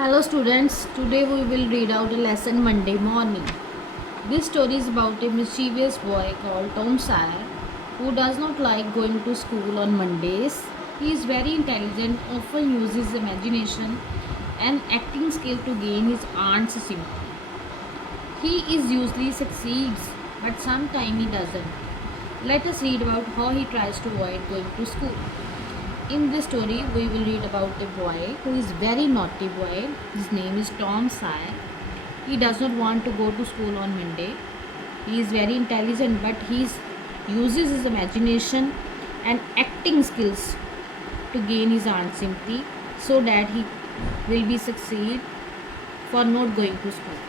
Hello students, today we will read out a lesson Monday morning. This story is about a mischievous boy called Tom Sawyer who does not like going to school on Mondays. He is very intelligent, often uses imagination and acting skill to gain his aunt's sympathy. He is usually succeeds, but sometimes he doesn't. Let us read about how he tries to avoid going to school. In this story, we will read about a boy who is very naughty boy. His name is Tom Sawyer. He does not want to go to school on Monday. He is very intelligent, but he uses his imagination and acting skills to gain his aunt's sympathy so that he will be succeed for not going to school.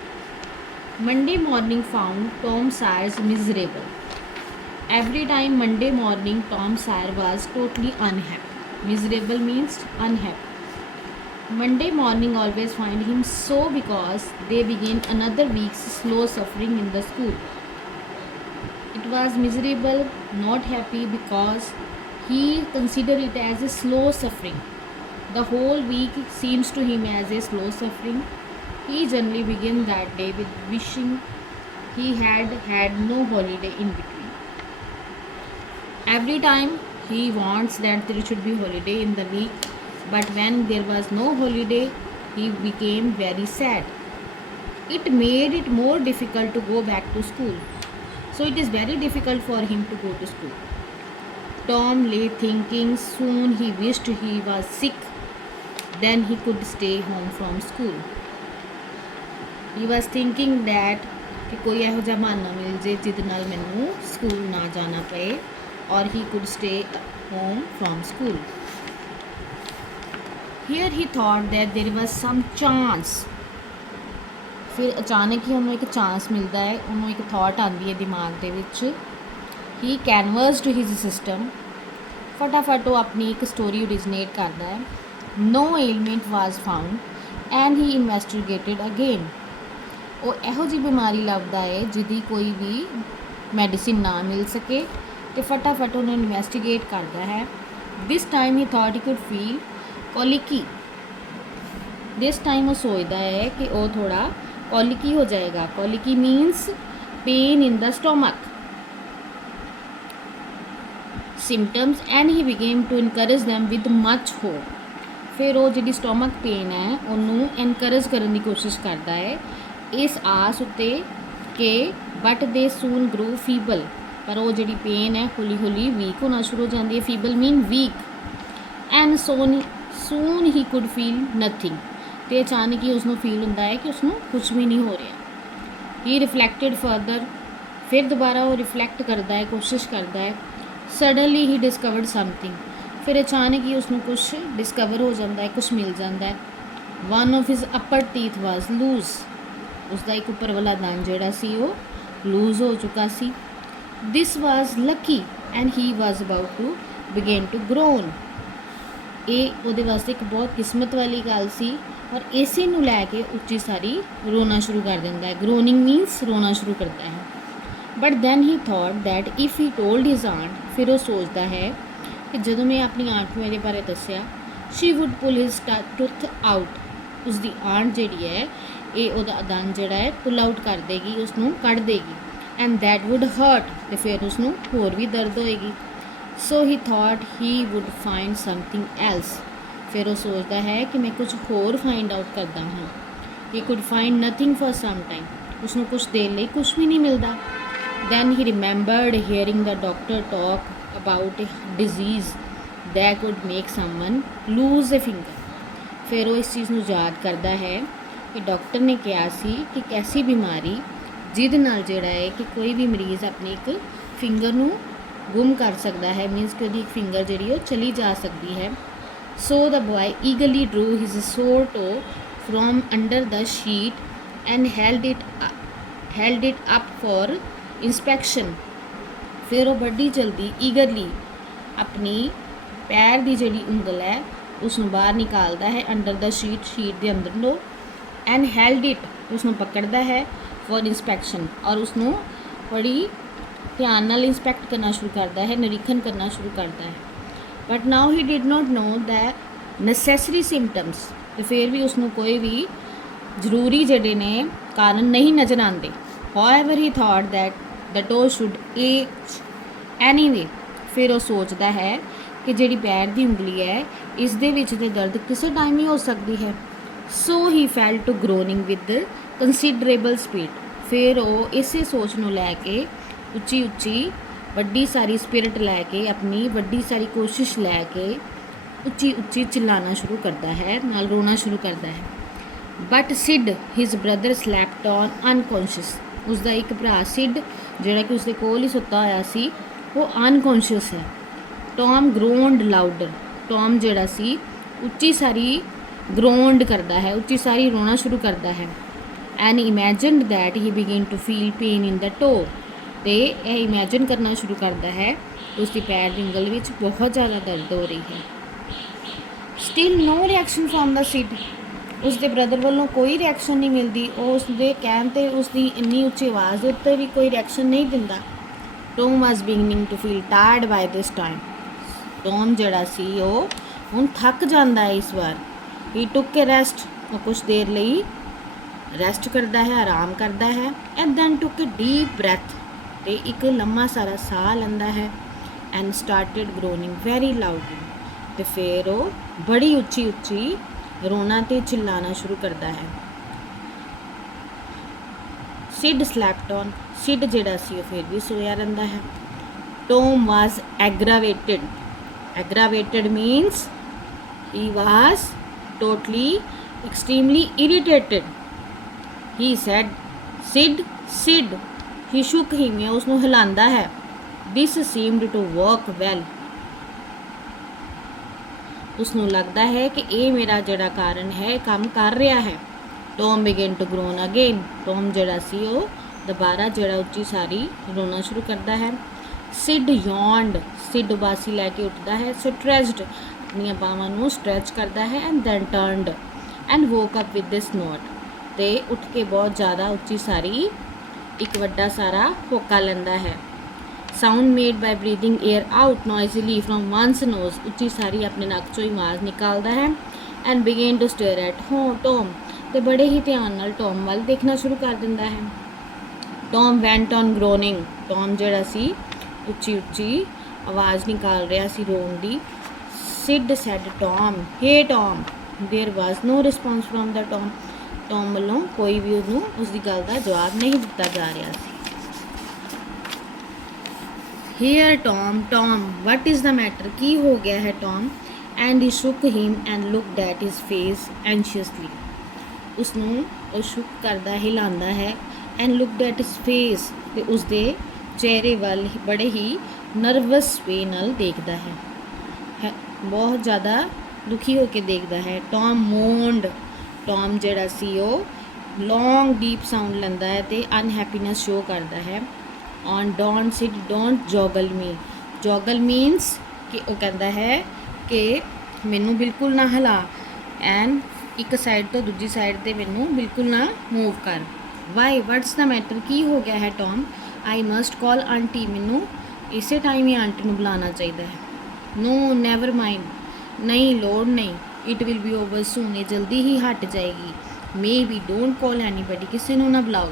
Monday morning found Tom Sawyer miserable. Every time Monday morning, Tom Sawyer was totally unhappy. Miserable means unhappy. Monday morning always find him so because they begin another week's slow suffering in the school. It was miserable, not happy because he considered it as a slow suffering. The whole week seems to him as a slow suffering. He generally began that day with wishing he had no holiday in between. Every time he wants that there should be holiday in the week, but when there was no holiday, he became very sad. It made it more difficult to go back to school. So it is very difficult for him to go to school. Tom lay thinking, soon he wished he was sick, then he could stay home from school. He was thinking that कि कोई ਇਹੋ ਜਿਹਾ ਬਹਾਨਾ ਮਿਲ ਜੇ ਜਿਹਦੇ ਨਾਲ ਮੈਨੂੰ school ਨਾ ਜਾਣਾ ਪਏ or he could stay home from school. Here he thought that there was some chance. ਫਿਰ ਅਚਾਨਕ ਹੀ ਉਹਨੂੰ ਇੱਕ ਚਾਂਸ ਮਿਲਦਾ ਹੈ, ਉਹਨੂੰ ਇੱਕ ਥਾਟ ਆਉਂਦੀ ਹੈ ਦਿਮਾਗ ਦੇ ਵਿੱਚ. ਹੀ ਕੈਨਵਸਡ ਹਿਜ਼ ਸਿਸਟਮ. ਫਟਾਫਟ ਉਹ ਆਪਣੀ ਇੱਕ ਸਟੋਰੀ ਓਰੀਜਨੇਟ ਕਰਦਾ ਹੈ. ਨੋ ਏਲਮੈਂਟ ਵਾਜ਼ ਫਾਊਂਡ ਐਂਡ ਹੀ ਇਨਵੈਸਟੀਗੇਟਡ ਅਗੇਨ. ਉਹ ਇਹੋ ਜਿਹੀ ਬਿਮਾਰੀ ਲੱਭਦਾ ਹੈ ਜਿਹਦੀ ਕੋਈ ਵੀ ਮੈਡੀਸਿਨ ਨਾ ਮਿਲ ਸਕੇ ਤੇ ਫਟਾਫਟ ਉਹਨੂੰ ਇਨਵੈਸਟੀਗੇਟ ਕਰਦਾ ਹੈ. This time he thought he could feel colicky. This time ਉਹ ਸੋਚਦਾ ਹੈ ਕਿ ਉਹ ਥੋੜਾ ਕੋਲਿਕੀ ਹੋ ਜਾਏਗਾ. Colicky means pain in the stomach symptoms and he began to encourage them with much hope. ਫਿਰ ਉਹ ਜਿਹੜੀ ਸਟੋਮਕ ਪੇਨ ਹੈ ਉਹਨੂੰ ਐਨਕਰੇਜ ਕਰਨ ਦੀ ਕੋਸ਼ਿਸ਼ ਕਰਦਾ ਹੈ ਇਸ ਆਸ ਉੱਤੇ ਕਿ ਬਟ ਦੇ ਸੂਨ ਗਰੋ ਫੀਬਲ. ਪਰ ਉਹ ਜਿਹੜੀ ਪੇਨ ਹੈ ਹੌਲੀ ਹੌਲੀ ਵੀਕ ਹੋਣਾ ਸ਼ੁਰੂ ਹੋ ਜਾਂਦੀ ਹੈ. Feeble mean weak. And soon he could feel nothing. ਅਤੇ ਅਚਾਨਕ ਹੀ ਉਸਨੂੰ ਫੀਲ ਹੁੰਦਾ ਹੈ ਕਿ ਉਸਨੂੰ ਕੁਛ ਵੀ ਨਹੀਂ ਹੋ ਰਿਹਾ. ਹੀ ਰਿਫਲੈਕਟਡ ਫਰਦਰ. ਫਿਰ ਦੁਬਾਰਾ ਉਹ ਰਿਫਲੈਕਟ ਕਰਦਾ ਹੈ, ਕੋਸ਼ਿਸ਼ ਕਰਦਾ ਹੈ. ਸਡਨਲੀ ਹੀ ਡਿਸਕਵਰਡ ਸਮਥਿੰਗ. ਫਿਰ ਅਚਾਨਕ ਹੀ ਉਸਨੂੰ ਕੁਛ ਡਿਸਕਵਰ ਹੋ ਜਾਂਦਾ ਹੈ, ਕੁਛ ਮਿਲ ਜਾਂਦਾ ਹੈ. One of his upper teeth was loose. ਉਸਦਾ ਇੱਕ ਉੱਪਰ ਵਾਲਾ ਦੰਦ ਜਿਹੜਾ ਸੀ ਉਹ ਲੂਜ਼ ਹੋ ਚੁੱਕਾ ਸੀ. This was lucky and he was about to begin to groan. ਇਹ ਉਹਦੇ ਵਾਸਤੇ ਇੱਕ ਬਹੁਤ ਕਿਸਮਤ ਵਾਲੀ ਗੱਲ ਸੀ ਔਰ ਇਸੇ ਨੂੰ ਲੈ ਕੇ ਉੱਚੀ ਸਾਰੀ ਰੋਣਾ ਸ਼ੁਰੂ ਕਰ ਦਿੰਦਾ ਹੈ. ਗਰੋਨਿੰਗ ਮੀਨਸ ਰੋਣਾ ਸ਼ੁਰੂ ਕਰਦਾ ਹੈ. But then he thought that if he told his aunt. ਫਿਰ ਉਹ ਸੋਚਦਾ ਹੈ ਕਿ ਜਦੋਂ ਮੈਂ ਆਪਣੀ ਆਂਟ ਨੂੰ ਇਹਦੇ ਬਾਰੇ ਦੱਸਿਆ ਸ਼ੀ ਵੁੱਡ ਪੁੱਲ ਹਿਜ਼ ਟੁੱਥ ਆਊਟ. ਉਸਦੀ ਆਂਟ ਜਿਹੜੀ ਹੈ ਇਹ ਉਹਦਾ ਦੰਦ ਜਿਹੜਾ ਹੈ ਪੁੱਲ ਆਊਟ ਕਰ ਦੇਗੀ, ਉਸਨੂੰ ਕੱਢ ਦੇਗੀ. And that would hurt. ਅਤੇ ਫਿਰ ਉਸਨੂੰ ਹੋਰ ਵੀ ਦਰਦ ਹੋਏਗੀ. So he thought he would find something else. ਫਿਰ ਉਹ ਸੋਚਦਾ ਹੈ ਕਿ ਮੈਂ ਕੁਝ ਹੋਰ ਫਾਈਂਡ ਆਊਟ ਕਰਦਾ ਹਾਂ. He could find nothing for some time. ਉਸਨੂੰ ਕੁਛ ਦੇਰ ਲਈ ਕੁਛ ਵੀ ਨਹੀਂ ਮਿਲਦਾ. Then he remembered hearing the doctor talk about a disease that could make someone lose a finger. ਫਿਰ ਉਹ ਇਸ ਚੀਜ਼ ਨੂੰ ਯਾਦ ਕਰਦਾ ਹੈ ਕਿ ਡਾਕਟਰ ਨੇ ਕਿਹਾ ਸੀ ਕਿ ਇੱਕ ਐਸੀ ਬਿਮਾਰੀ ਜਿਹਦੇ ਨਾਲ ਜਿਹੜਾ ਹੈ ਕਿ ਕੋਈ ਵੀ ਮਰੀਜ਼ ਆਪਣੀ ਇੱਕ ਫਿੰਗਰ ਨੂੰ ਗੁੰਮ ਕਰ ਸਕਦਾ ਹੈ. ਮੀਨਸ ਕਿ ਉਹਦੀ ਇੱਕ ਫਿੰਗਰ ਜਿਹੜੀ ਉਹ ਚਲੀ ਜਾ ਸਕਦੀ ਹੈ. So the boy eagerly drew his sore toe from under the sheet and held it up for inspection. ਫਿਰ ਉਹ ਬੜੀ ਜਲਦੀ ਈਗਰਲੀ ਆਪਣੀ ਪੈਰ ਦੀ ਜਿਹੜੀ ਉਂਗਲ ਹੈ ਉਸ ਨੂੰ ਬਾਹਰ ਨਿਕਾਲਦਾ ਹੈ ਅੰਡਰ ਦਾ ਸ਼ੀਟ ਦੇ ਅੰਦਰ ਨੂੰ. And held it. ਉਸਨੂੰ ਪਕੜਦਾ ਹੈ ਫॉर ਇੰਸਪੈਕਸ਼ਨ ਔਰ ਉਸਨੂੰ ਬੜੀ ਧਿਆਨ ਨਾਲ ਇੰਸਪੈਕਟ ਕਰਨਾ ਸ਼ੁਰੂ ਕਰਦਾ ਹੈ, ਨਿਰੀਖਣ ਕਰਨਾ ਸ਼ੁਰੂ ਕਰਦਾ ਹੈ. But now he did not no that necessary symptoms. ਤੇ ਫਿਰ ਵੀ ਉਸਨੂੰ ਕੋਈ ਵੀ ਜ਼ਰੂਰੀ ਜਿਹੜੇ ਨੇ ਕਾਰਨ ਨਹੀਂ ਨਜ਼ਰ ਆਉਂਦੇ। However he thought that the to should H anyway, ਫਿਰ ਉਹ ਸੋਚਦਾ ਹੈ ਕਿ ਜਿਹੜੀ ਪੈਰ ਦੀ ਉਂਗਲੀ ਹੈ ਇਸ ਦੇ ਵਿੱਚ ਤੇ ਦਰਦ ਕਿਸੇ ਟਾਈਮ ਹੀ ਹੋ ਸਕਦੀ ਹੈ। ਸੋ ਹੀ ਫੈਲ ਟੂ ਗਰੋਨਿੰਗ ਵਿਦ ਕੰਸੀਡਰੇਬਲ ਸਪੀਡ, ਫਿਰ ਉਹ ਇਸੇ ਸੋਚ ਨੂੰ ਲੈ ਕੇ ਉੱਚੀ ਉੱਚੀ ਵੱਡੀ ਸਾਰੀ ਸਪਿਰਿਟ ਲੈ ਕੇ, ਆਪਣੀ ਵੱਡੀ ਸਾਰੀ ਕੋਸ਼ਿਸ਼ ਲੈ ਕੇ ਉੱਚੀ ਉੱਚੀ ਚਿল্ਲਾਣਾ ਸ਼ੁਰੂ ਕਰਦਾ ਹੈ, ਨਾਲ ਰੋਣਾ ਸ਼ੁਰੂ ਕਰਦਾ ਹੈ। But Sid his brother slept on unconscious, ਉਸਦਾ ਇੱਕ ਭਰਾ ਸਿਡ ਜਿਹੜਾ ਕਿ ਉਸਦੇ ਕੋਲ ਹੀ ਸੁੱਤਾ ਹੋਇਆ ਸੀ, ਉਹ ਅਨਕੌਂਸ਼ੀਅਸ ਹੈ। ਟੌਮ ਗਰੋਨਡ ਲਾਊਡਰ, ਟੌਮ ਜਿਹੜਾ ਸੀ ਉੱਚੀ ਸਾਰੀ ਗਰੋਨਡ ਕਰਦਾ ਹੈ, ਉੱਚੀ ਸਾਰੀ ਰੋਣਾ ਸ਼ੁਰੂ ਕਰਦਾ ਹੈ। And imagined that he begin to feel pain in the toe, ਤੇ ਇਹ ਇਮੈਜਿਨ ਕਰਨਾ ਸ਼ੁਰੂ ਕਰਦਾ ਹੈ ਉਸਦੀ ਪੈਰ ਦੀ ਉਂਗਲ ਵਿੱਚ ਬਹੁਤ ਜ਼ਿਆਦਾ ਦਰਦ ਹੋ ਰਹੀ ਹੈ। Still no reaction from the Sid, ਉਸਦੇ ਬ੍ਰਦਰ ਵੱਲੋਂ ਕੋਈ ਰਿਐਕਸ਼ਨ ਨਹੀਂ ਮਿਲਦੀ। ਉਹ ਉਸਦੇ ਕਹਿਣ 'ਤੇ ਉਸਦੀ ਇੰਨੀ ਉੱਚੀ ਆਵਾਜ਼ ਦੇ ਉੱਤੇ ਵੀ ਕੋਈ ਰਿਐਕਸ਼ਨ ਨਹੀਂ ਦਿੰਦਾ। Tom was beginning to feel tired by this time, Tom ਜਿਹੜਾ ਸੀ ਉਹ ਹੁਣ ਥੱਕ ਜਾਂਦਾ ਹੈ ਇਸ ਵਾਰ। ਹੀ ਟੁੱਕ ਏ ਰੈਸਟ, ਉਹ ਕੁਛ ਦੇਰ ਲਈ ਰੈਸਟ ਕਰਦਾ ਹੈ, ਆਰਾਮ ਕਰਦਾ ਹੈ। ਐਂਡ ਦੈਨ ਟੁੱਕ ਏ ਡੀਪ ਬ੍ਰੈਥ, ਤੇ ਇੱਕ ਲੰਮਾ ਸਾਰਾ ਸਾਹ ਲੈਂਦਾ ਹੈ। ਐਂਡ ਸਟਾਰਟਿਡ ਗਰੋਨਿੰਗ ਵੈਰੀ ਲਾਊਡਲੀ, ਤੇ ਫਿਰ ਉਹ ਬੜੀ ਉੱਚੀ ਉੱਚੀ ਰੋਣਾ ਤੇ ਚਿল্ਲਾਣਾ ਸ਼ੁਰੂ ਕਰਦਾ ਹੈ। ਸਿਡ ਸਲੈਪਟ ਔਨ, ਸਿਡ ਜਿਹੜਾ ਸੀ ਉਹ ਫਿਰ ਵੀ ਸੋਇਆ ਰਹਿੰਦਾ ਹੈ। Tom was aggravated, aggravated means he was totally extremely irritated. He said Sid, Sid, he shook him, या उसਨੂੰ हिलांदा है। This seemed to work well, ਉਸਨੂੰ ਲੱਗਦਾ ਹੈ ਕਿ ਇਹ ਮੇਰਾ ਜਿਹੜਾ ਕਾਰਨ ਹੈ ਕੰਮ ਕਰ ਰਿਹਾ ਹੈ। Tom began to groan again, Tom ਜਿਹੜਾ ਸੀ ਉਹ ਦੁਬਾਰਾ ਜਿਹੜਾ ਉੱਚੀ ਸਾਰੀ ਰੋਣਾ ਸ਼ੁਰੂ ਕਰਦਾ ਹੈ। ਸਿਡ ਯੌਂਡ, ਸਿਡ ਉਬਾਸੀ ਲੈ ਕੇ ਉੱਠਦਾ ਹੈ। ਸਟ੍ਰੈਚਡ, ਆਪਣੀਆਂ ਬਾਹਾਂ ਨੂੰ ਸਟ੍ਰੈਚ ਕਰਦਾ ਹੈ। And then turned and woke up with this note, ਤੇ ਉੱਠ ਕੇ ਬਹੁਤ ਜ਼ਿਆਦਾ ਉੱਚੀ ਸਾਰੀ ਇੱਕ ਵੱਡਾ ਸਾਰਾ ਹੋਕਾ ਲੈਂਦਾ ਹੈ। Sound made by breathing air out noisily from one's nose, ਉੱਚੀ ਸਾਰੀ ਆਪਣੇ ਨੱਕ 'ਚੋਂ ਹੀ ਆਵਾਜ਼ ਨਿਕਾਲਦਾ ਹੈ। And begin to stare at Tom, ਤੇ ਬੜੇ ਹੀ ਧਿਆਨ ਨਾਲ ਟੌਮ ਵੱਲ ਦੇਖਣਾ ਸ਼ੁਰੂ ਕਰ ਦਿੰਦਾ ਹੈ। Tom went on groaning, Tom ਜਿਹੜਾ ਸੀ ਉੱਚੀ ਉੱਚੀ ਆਵਾਜ਼ ਨਿਕਾਲ ਰਿਹਾ ਸੀ ਰੋਣ ਦੀ। Sid said Tom, hey Tom, there was no response from the Tom, Tom ਵੱਲੋਂ ਕੋਈ ਵੀ ਉਹਨੂੰ ਉਸਦੀ ਗੱਲ ਦਾ ਜਵਾਬ ਨਹੀਂ ਦਿੱਤਾ ਜਾ ਰਿਹਾ ਸੀ। Here Tom, Tom what is the matter, ਕੀ ਹੋ ਗਿਆ ਹੈ Tom. And he shook him and looked at his face anxiously, ਉਸਨੂੰ ਉਹ ਸ਼ੁਕ ਕਰਦਾ, ਹਿਲਾਉਂਦਾ ਹੈ। And looked at his face, ਤੇ ਉਸਦੇ ਚਿਹਰੇ ਵੱਲ ਬੜੇ ਹੀ ਨਰਵਸ ਵੇ ਨਾਲ ਦੇਖਦਾ ਹੈ, ਬਹੁਤ ਜ਼ਿਆਦਾ ਦੁਖੀ ਹੋ ਕੇ ਦੇਖਦਾ ਹੈ। ਟੌਮ ਮੋਨਡ, ਟੌਮ ਜਿਹੜਾ ਸੀ ਉਹ ਲੌਂਗ ਡੀਪ ਸਾਊਂਡ ਲੈਂਦਾ ਹੈ ਤੇ ਅਨਹੈਪੀਨੈਸ ਸ਼ੋ ਕਰਦਾ ਹੈ। Oh don't Sid don't joggle me, joggle means ਕਿ ਉਹ ਕਹਿੰਦਾ ਹੈ ਕਿ ਮੈਨੂੰ ਬਿਲਕੁਲ ਨਾ ਹਿਲਾ, ਐਂਡ ਇੱਕ ਸਾਈਡ ਤੋਂ ਦੂਜੀ ਸਾਈਡ 'ਤੇ ਮੈਨੂੰ ਬਿਲਕੁਲ ਨਾ ਮੂਵ ਕਰ। ਵਾਈ, ਵਟਸ ਦਾ ਮੈਟਰ, ਕੀ ਹੋ ਗਿਆ ਹੈ ਟੌਮ। ਆਈ ਮਸਟ ਕਾਲ ਆਂਟੀ, ਮੈਨੂੰ ਇਸੇ ਟਾਈਮ ਹੀ ਆਂਟੀ ਨੂੰ ਬੁਲਾਉਣਾ ਚਾਹੀਦਾ ਹੈ। ਨੋ ਨੈਵਰ ਮਾਈਂਡ, ਨਹੀਂ ਲੋੜ ਨਹੀਂ। It will be over soon, ਇਹ ਜਲਦੀ ਹੀ ਹਟ ਜਾਏਗੀ। Maybe don't call anybody, ਕਿਸੇ ਨੂੰ ਨਾ ਬੁਲਾਓ।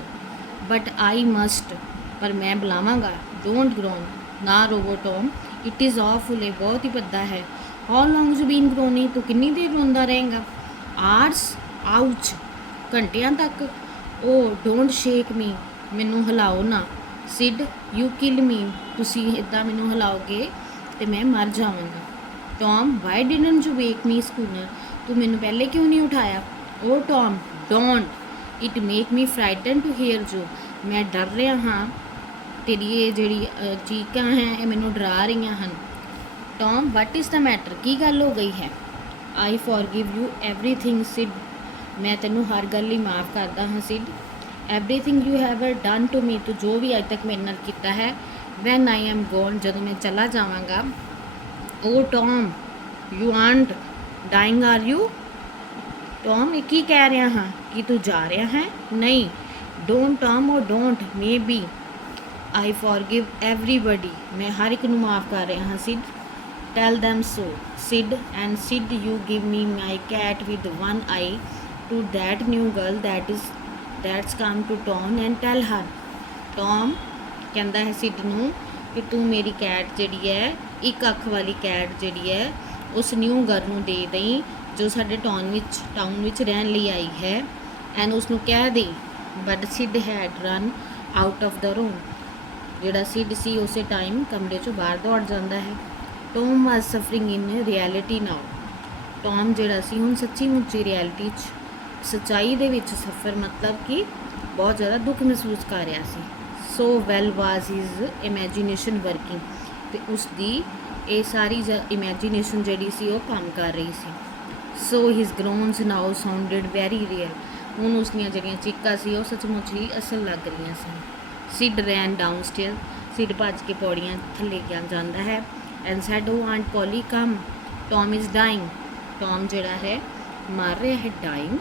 ਬਟ ਆਈ ਮਸਟ, ਪਰ ਮੈਂ ਬੁਲਾਵਾਂਗਾ। ਡੋਂਟ ਗਰੋਨ, ਨਾ ਰੋਵੋ ਟੌਮ। ਇਟ ਇਜ਼ ਆਫੁਲ, ਇਹ ਬਹੁਤ ਹੀ ਭੱਦਾ ਹੈ। ਹਾਊ ਲੌਂਗ ਯੂ ਬੀਨ ਗਰੋਨਿੰਗ, ਤੂੰ ਕਿੰਨੀ ਦੇਰ ਰੋਂਦਾ ਰਹੇਗਾ। ਆਰਸ, ਆਊਚ, ਘੰਟਿਆਂ ਤੱਕ। ਓ ਡੋਂਟ ਸ਼ੇਕ ਮੀ, ਮੈਨੂੰ ਹਿਲਾਓ ਨਾ। ਸਿਡ, ਯੂ ਕਿਲ ਮੀ, ਤੁਸੀਂ ਇੱਦਾਂ ਮੈਨੂੰ ਹਿਲਾਓਗੇ ਤੇ ਮੈਂ ਮਰ ਜਾਵਾਂਗਾ। Tom, why didn't you wake me sooner, ਤੂੰ ਮੈਨੂੰ ਪਹਿਲੇ ਕਿਉਂ ਨਹੀਂ ਉਠਾਇਆ। Oh Tom, don't, it make me frighten to hear you, ਮੈਂ ਡਰ ਰਿਹਾ ਹਾਂ, ਤੇਰੀ ਇਹ ਜਿਹੜੀ ਚੀਕਾਂ ਹੈ ਇਹ ਮੈਨੂੰ ਡਰਾ ਰਹੀਆਂ ਹਨ। Tom, what is the matter, ਕੀ ਗੱਲ ਹੋ ਗਈ ਹੈ। I forgive you everything Sid, ਮੈਂ ਤੈਨੂੰ ਹਰ ਗੱਲ ਲਈ ਮਾफ़ ਕਰਦਾ ਹਾਂ Sid. Everything you have done to me, ਤੂੰ ਜੋ ਵੀ ਅੱਜ ਤੱਕ ਮੇਰੇ ਨਾਲ ਕੀਤਾ ਹੈ। ਵੈਨ ਆਈ ਐਮ ਗੋਨ, ਜਦੋਂ ਮੈਂ ਚਲਾ ਜਾਵਾਂਗਾ। Oh Tom, you aren't dying are you, Tom ਇਹ ਕੀ ਕਹਿ ਰਿਹਾ ਹਾਂ, ਕਿ ਤੂੰ ਜਾ ਰਿਹਾ ਹੈ। ਨਹੀਂ, don't Tom, oh don't, may be. I forgive everybody, ਮੈਂ ਹਰ ਇੱਕ ਨੂੰ ਮਾफ़ ਕਰ ਰਿਹਾ ਹਾਂ Sid. Tell them so. Sid, and Sid, you give me my cat with one eye to that new girl that's come to town and tell her. Tom ਕਹਿੰਦਾ ਹੈ ਸਿਡ ਨੂੰ ਕਿ ਤੂੰ ਮੇਰੀ ਕੈਟ ਜਿਹੜੀ ਹੈ, ਇੱਕ ਅੱਖ ਵਾਲੀ ਕੈਟ ਜਿਹੜੀ ਹੈ, ਉਸ ਨਿਊ ਗਰਲ ਨੂੰ ਦੇ ਦੇਈਂ ਜੋ ਸਾਡੇ ਟਾਊਨ ਵਿੱਚ ਰਹਿਣ ਲਈ ਆਈ ਹੈ, ਐਂਡ ਉਸਨੂੰ ਕਹਿ ਦੇ। But seed head run out of the room. ਜਿਹੜਾ ਸਿਡ ਸੀ ਉਸੇ ਟਾਈਮ ਕਮਰੇ 'ਚੋਂ ਬਾਹਰ ਦੌੜ ਜਾਂਦਾ ਹੈ। ਟੌਮ ਵਾਜ਼ ਸਫਰਿੰਗ ਇਨ ਰਿਐਲਿਟੀ ਨਾਓ। ਟੌਮ ਜਿਹੜਾ ਸੀ ਹੁਣ ਸੱਚੀ ਮੁੱਚੀ ਰਿਐਲਿਟੀ 'ਚ, ਸੱਚਾਈ ਦੇ ਵਿੱਚ ਸਫਰ ਮਤਲਬ ਕਿ ਬਹੁਤ ਜ਼ਿਆਦਾ ਦੁੱਖ ਮਹਿਸੂਸ ਕਰ ਰਿਹਾ ਸੀ। ਸੋ ਵੈਲ ਵਾਜ਼ ਹਿਜ਼ ਇਮੈਜੀਨੇਸ਼ਨ ਵਰਕਿੰਗ, ਅਤੇ ਉਸਦੀ ਇਹ ਸਾਰੀ ਇਮੈਜੀਨੇਸ਼ਨ ਜਿਹੜੀ ਸੀ ਉਹ ਕੰਮ ਕਰ ਰਹੀ ਸੀ। ਸੋ ਹਿਜ਼ ਗਰੋਨਸ ਨਾਓ ਸਾਊਂਡਡ ਵੈਰੀ ਰੀਅਲ। ਹੁਣ ਉਸਦੀਆਂ ਜਿਹੜੀਆਂ ਚੀਕਾਂ ਸੀ ਉਹ ਸੱਚਮੁੱਚ ਹੀ ਅਸਲ ਲੱਗ ਰਹੀਆਂ ਸਨ। Sid ran down stair. Sid ਭੱਜ ਕੇ ਪੌੜੀਆਂ ਥੱਲੇ ਜਾਂਦਾ ਹੈ। And said oh aunt Polly come, Tom is dying. Tom ਜਿਹੜਾ ਹੈ ਮਰ ਰਿਹਾ ਹੈ, dying.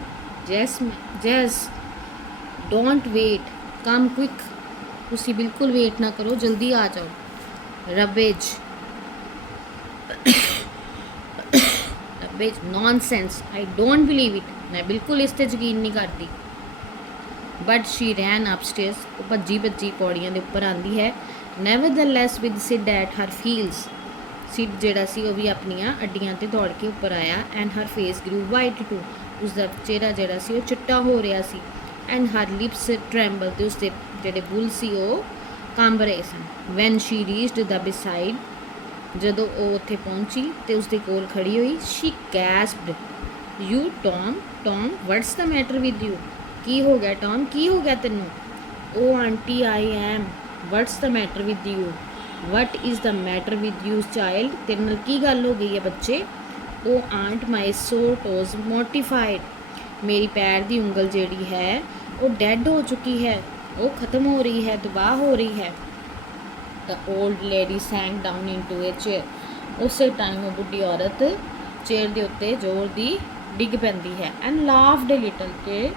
Yes don't wait, come quick. ਤੁਸੀਂ ਬਿਲਕੁਲ ਵੇਟ ਨਾ ਕਰੋ, ਜਲਦੀ ਆ ਜਾਓ। Rubbage nonsense, I don't believe it. ਮੈਂ ਬਿਲਕੁਲ ਇਸ 'ਤੇ ਯਕੀਨ ਨਹੀਂ ਕਰਦੀ। But she ran upstairs. ਉਹ ਭੱਜੀ ਪੌੜੀਆਂ ਦੇ ਉੱਪਰ ਆਉਂਦੀ ਹੈ। ਨੈਵਰਦਲੈਸ with Sid at her heels. Sid ਜਿਹੜਾ ਸੀ ਉਹ ਵੀ ਆਪਣੀਆਂ ਅੱਡੀਆਂ 'ਤੇ ਦੌੜ ਕੇ ਉੱਪਰ ਆਇਆ। And her face grew white too. ਉਸਦਾ ਚਿਹਰਾ ਜਿਹੜਾ ਸੀ ਉਹ ਚਿੱਟਾ ਹੋ ਰਿਹਾ ਸੀ। ਐਂਡ ਹਰ ਲਿਪਸ ਟ੍ਰੈਂਬਲ, ਅਤੇ ਉਸਦੇ ਜਿਹੜੇ ਬੁੱਲ ਸੀ ਉਹ ਕੰਬ ਰਹੇ ਸਨ। When she reached the bedside, ਜਦੋਂ ਉਹ ਉੱਥੇ ਪਹੁੰਚੀ ਅਤੇ ਉਸਦੇ ਕੋਲ ਖੜੀ ਹੋਈ, she gasped, you Tom, Tom what's the matter with you. ਕੀ ਹੋ ਗਿਆ ਟੌਮ, ਕੀ ਹੋ ਗਿਆ ਤੈਨੂੰ? Oh auntie I am, what's the matter with you, what is the matter with you child. ਤੇਰੇ ਨਾਲ ਕੀ ਗੱਲ ਹੋ ਗਈ ਹੈ ਬੱਚੇ? Oh aunt my sore toe's mortified. ਮੇਰੀ ਪੈਰ ਦੀ ਉਂਗਲ ਜਿਹੜੀ ਹੈ ਉਹ ਡੈਡ ਹੋ ਚੁੱਕੀ ਹੈ, ਉਹ ਖਤਮ ਹੋ ਰਹੀ ਹੈ, ਤਬਾਹ ਹੋ ਰਹੀ ਹੈ। ਦ ਓਲਡ ਲੇਡੀ ਸੈਂਕ ਡਾਊਨ ਇਨਟੂ ਏ ਚੇਅਰ। ਉਸੇ ਟਾਈਮ ਉਹ ਬੁੱਢੀ ਔਰਤ ਚੇਅਰ ਦੇ ਉੱਤੇ ਜ਼ੋਰ ਦੀ ਡਿੱਗ ਪੈਂਦੀ ਹੈ। ਐਂਡ ਲਾਫਡ ਏ ਲਿਟਲ, ਕਿ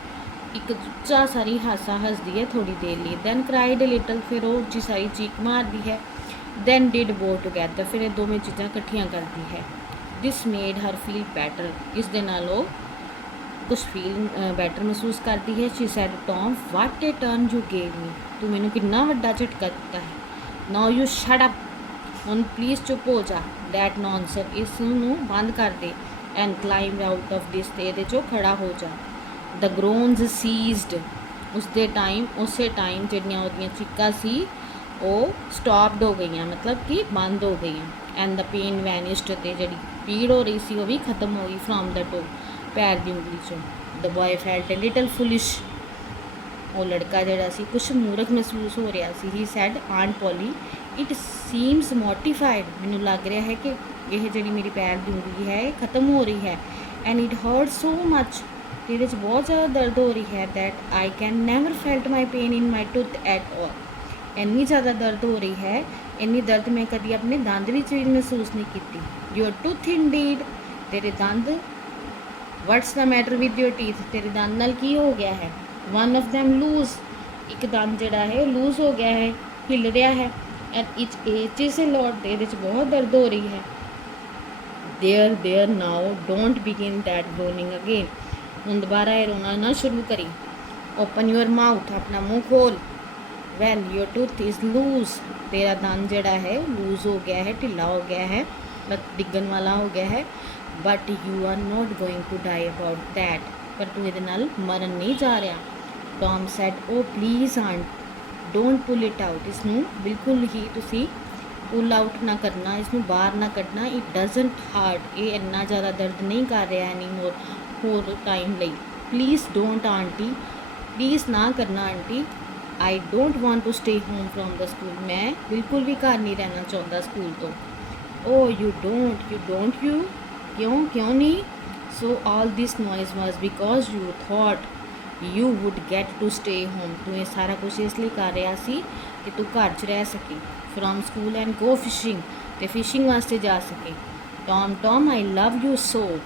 ਇੱਕ ਉੱਚਾ ਸਾਰੀ ਹਾਸਾ ਹੱਸਦੀ ਹੈ ਥੋੜੀ ਦੇਰ ਲਈ। ਦੈਨ ਕਰਾਈਡ ਏ ਲਿਟਲ, ਫਿਰ ਉਹ ਉੱਚੀ ਸਾਰੀ ਚੀਕ ਮਾਰਦੀ ਹੈ। ਦੈਨ ਡਿਡ ਬੋਥ ਟੂਗੈਦਰ, ਫਿਰ ਇਹ ਦੋਵੇਂ ਚੀਜ਼ਾਂ ਇਕੱਠੀਆਂ ਕਰਦੀ ਹੈ। ਦਿਸ ਮੇਡ ਹਰ ਫੀਲ ਬੈਟਰ, ਇਸ ਦੇ ਨਾਲ ਉਹ ਕੁਛ ਫੀਲ ਬੈਟਰ ਮਹਿਸੂਸ ਕਰਦੀ ਹੈ। She said Tom, what a turn you gave me. ਤੂੰ ਮੈਨੂੰ ਕਿੰਨਾ ਵੱਡਾ ਝਟਕਾ ਦਿੱਤਾ ਹੈ। ਨਾਓ ਯੂ ਸ਼ਟ ਅਪ, ਹੁਣ ਪਲੀਜ਼ ਚੁੱਪ ਹੋ ਜਾ। ਡੈਟ ਨੌਨਸੈਂਸ, ਇਸ ਨੂੰ ਬੰਦ ਕਰ ਦੇ। ਐਂਡ ਕਲਾਈਮ ਆਊਟ ਆਫ ਦਿਸ, ਤੇ ਇਹਦੇ 'ਚੋਂ ਖੜਾ ਹੋ ਜਾ। ਦ ਗਰੋਨਸ ਸੀਜ਼ਡ, ਉਸੇ ਟਾਈਮ ਜਿਹੜੀਆਂ ਉਹਦੀਆਂ ਚੀਕਾਂ ਸੀ ਉਹ ਸਟਾਪਡ ਹੋ ਗਈਆਂ, ਮਤਲਬ ਕਿ ਬੰਦ ਹੋ ਗਈਆਂ। ਐਂਡ ਦ ਪੇਨ ਵੈਨਿਸ਼ਡ, ਅਤੇ ਜਿਹੜੀ ਪੀੜ ਹੋ ਰਹੀ ਸੀ ਉਹ ਵੀ ਖਤਮ ਹੋ ਗਈ। ਫਰੋਮ ਦ ਟੋ, ਪੈਰ ਦੀ ਉਂਗਲੀ 'ਚੋਂ। The boy felt a little foolish, ਉਹ ਲੜਕਾ ਜਿਹੜਾ ਸੀ ਕੁਛ ਮੂਰਖ ਮਹਿਸੂਸ ਹੋ ਰਿਹਾ ਸੀ। He said aunt Polly, it seems mortified. ਮੈਨੂੰ ਲੱਗ ਰਿਹਾ ਹੈ ਕਿ ਇਹ ਜਿਹੜੀ ਮੇਰੀ ਪੈਰ ਦੀ ਉਂਗਲੀ ਹੈ ਇਹ ਖਤਮ ਹੋ ਰਹੀ ਹੈ। ਐਂਡ ਇਟ ਹਰਟ ਸੋ ਮੱਚ, ਇਹਦੇ 'ਚ ਬਹੁਤ ਜ਼ਿਆਦਾ ਦਰਦ ਹੋ ਰਹੀ ਹੈ। That I can never felt my pain in my tooth at all. ਇੰਨੀ ਜ਼ਿਆਦਾ ਦਰਦ ਹੋ ਰਹੀ ਹੈ, ਇੰਨੀ ਦਰਦ ਮੈਂ ਕਦੀ ਆਪਣੇ ਦੰਦ ਵਿੱਚ ਵੀ ਮਹਿਸੂਸ ਨਹੀਂ ਕੀਤੀ। ਯੂਰ ਟੂਥ ਇੰਡੀਡ, ਤੇਰੇ ਦੰਦ। What's the matter with your teeth, ਤੇਰੇ ਦੰਦ ਨਾਲ ਕੀ ਹੋ ਗਿਆ ਹੈ। ਵਨ ਆਫ ਦੈਮ ਲੂਜ਼, ਇੱਕ ਦੰਦ ਜਿਹੜਾ ਹੈ ਲੂਜ਼ ਹੋ ਗਿਆ ਹੈ, ਹਿੱਲ ਰਿਹਾ ਹੈ। And it is a lot, ਇਹਦੇ 'ਚ ਬਹੁਤ ਦਰਦ ਹੋ ਰਹੀ ਹੈ। There now, don't begin that groaning again. ਹੁਣ ਦੁਬਾਰਾ ਇਹ ਰੋਣਾ ਨਾ ਸ਼ੁਰੂ ਕਰੀ। ਓਪਨ ਯੂਅਰ ਮਾਊਥ, ਆਪਣਾ ਮੂੰਹ ਖੋਲ। Well your tooth is loose, ਤੇਰਾ ਦੰਦ ਜਿਹੜਾ ਹੈ ਲੂਜ਼ ਹੋ ਗਿਆ ਹੈ, ਢਿੱਲਾ ਹੋ ਗਿਆ ਹੈ, ਡਿੱਗਣ ਵਾਲਾ ਹੋ ਗਿਆ ਹੈ। But you are not going to die about that, ਪਰ ਤੂੰ ਇਹਦੇ ਨਾਲ ਮਰਨ ਨਹੀਂ ਜਾ ਰਿਹਾ। Tom said, oh please aunt, don't pull it out. ਇਸ ਨੂੰ ਬਿਲਕੁਲ ਹੀ ਤੁਸੀਂ ਪੁੱਲ ਆਊਟ ਨਾ ਕਰਨਾ, ਇਸ ਨੂੰ ਬਾਹਰ ਨਾ ਕੱਢਣਾ। ਇਟ ਡਜ਼ਨਟ ਹਾਰਟ, ਇਹ ਇੰਨਾ ਜ਼ਿਆਦਾ ਦਰਦ ਨਹੀਂ ਕਰ ਰਿਹਾ ਐਨੀ ਹੋਰ ਟਾਈਮ ਲਈ। ਪਲੀਜ਼ ਡੋਂਟ ਆਂਟੀ, ਪਲੀਜ਼ ਨਾ ਕਰਨਾ aunty. I don't want to stay home from the school, ਮੈਂ ਬਿਲਕੁਲ ਵੀ ਘਰ ਨਹੀਂ ਰਹਿਣਾ ਚਾਹੁੰਦਾ ਸਕੂਲ ਤੋਂ। ਓ ਯੂ ਡੋਂਟ ਯੂ, ਕਿਉਂ ਨਹੀਂ? So all this noise was because you thought you would get to stay home. ਤੂੰ ਇਹ ਸਾਰਾ ਕੁਛ ਇਸ ਲਈ ਕਰ ਰਿਹਾ ਸੀ ਕਿ ਤੂੰ ਘਰ 'ਚ ਰਹਿ ਸਕੇ। From school and go fishing, ਅਤੇ ਫਿਸ਼ਿੰਗ ਵਾਸਤੇ ਜਾ ਸਕੇ। Tom I love you so,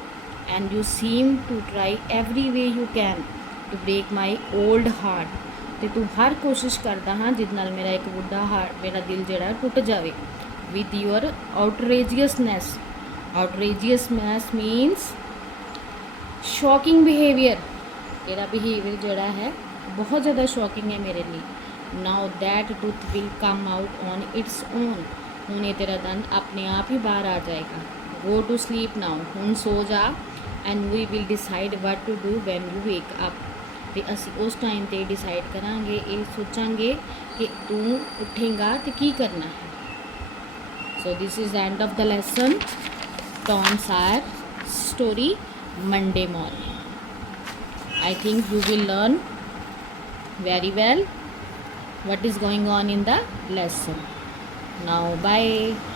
and you seem to try every way you can to break my old heart. ਅਤੇ ਤੂੰ ਹਰ ਕੋਸ਼ਿਸ਼ ਕਰਦਾ ਹਾਂ ਜਿਹਦੇ ਨਾਲ ਮੇਰਾ ਇੱਕ ਬੁੱਢਾ ਹਾਰਟ, ਮੇਰਾ ਦਿਲ ਜਿਹੜਾ ਟੁੱਟ ਜਾਵੇ। with your outrageousness. Outrageousness means shocking behavior. तेरा behavior जड़ा है बहुत ज़्यादा shocking है मेरे लिए. Now that tooth will come out on its own. हुन ये तेरा दंत अपने आप ही बाहर आ जाएगा. Go to sleep now. हुन सो जा. And we will decide what to do when you wake up. ਤੇ ਅਸੀਂ ਉਸ ਟਾਈਮ 'ਤੇ ਡਿਸਾਈਡ ਕਰਾਂਗੇ, ਇਹ ਸੋਚਾਂਗੇ ਕਿ ਤੂੰ ਉੱਠੇਂਗਾ ਤੇ ਕੀ ਕਰਨਾ ਹੈ. So this is the end of the lesson. Tom Sawyer story Monday morning. I think you will learn very well what is going on in the lesson. Now bye.